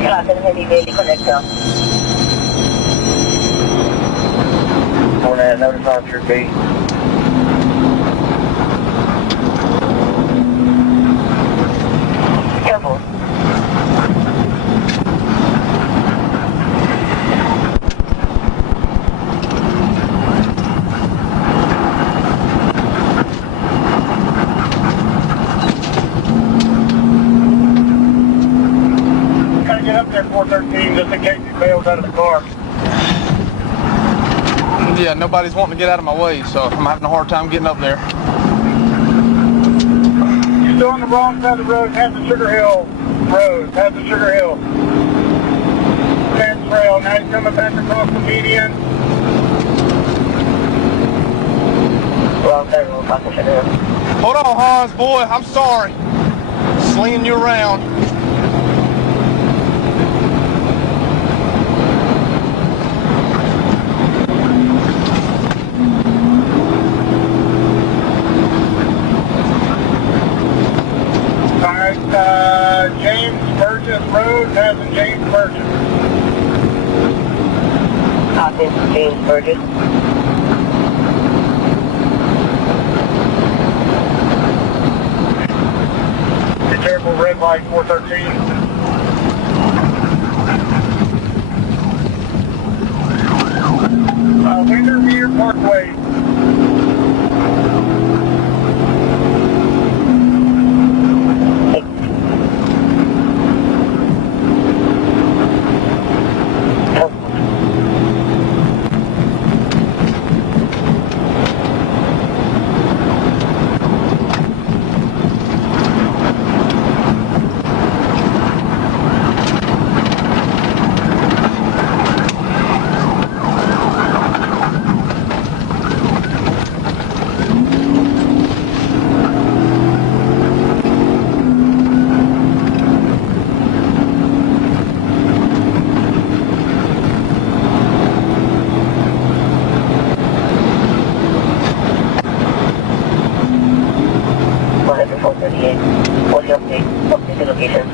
Gracias, heavy vehicle connector. Morning, notify Troop B. Careful. Gotta get up there 413 just in case he bails out of the car. Yeah, nobody's wanting to get out of my way, so I'm having a hard time getting up there. You're still on the wrong side of the road, past the Sugar Hill Road, past the Sugar Hill. Fence rail, now he's coming back across the median. Wrong side road, past the Sugar Hill. Hold on, Hans, boy, I'm sorry. Slinging you around. Alright, James Burgess Road, passing James Burgess. Copy, James Burgess. Be careful, red light 413. Windermere Parkway. Update the location.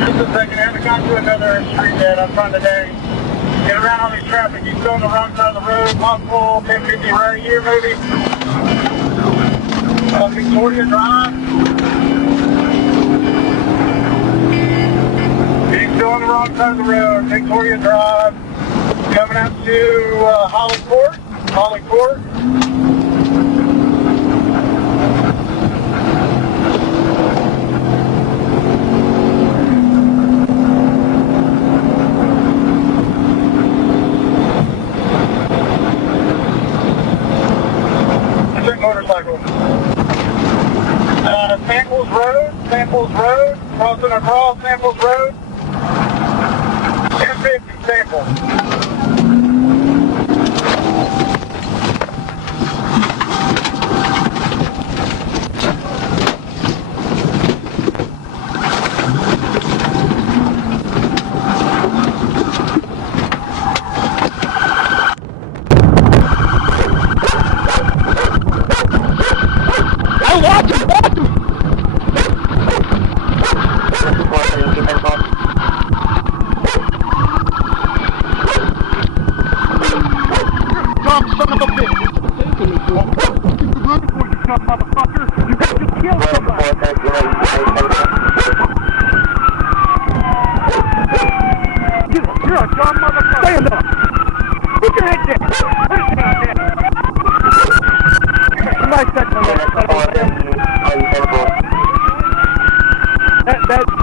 Just a second, I haven't gone to another street yet. I'm trying to get around all these traffic. He's still on the wrong side of the road. Possible 1050 right here, maybe. Victoria Drive. He's still on the wrong side of the road. Victoria Drive. Coming out to Holly Court. Holly Court. Motorcycle. Samples Road, crossing across Samples Road. 250 Samples.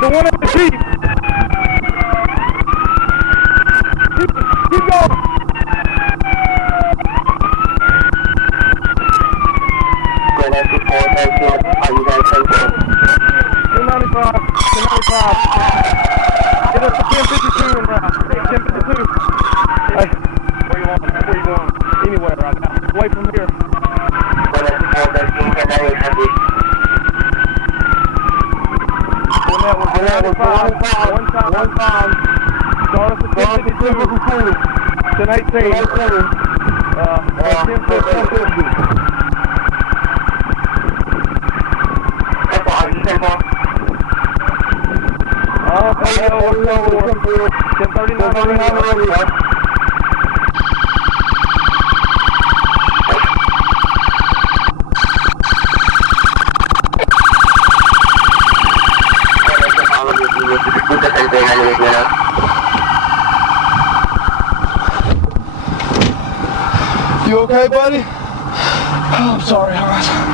The one at the Jeep. Keep going. Are you guys taking 295. 295. Get us to 1052 and route. 1052. Hey, where you going? Anywhere right now. Away from here. One time. Start us at 1052. 1018. 1050. You okay, buddy? Oh, I'm sorry, Hans.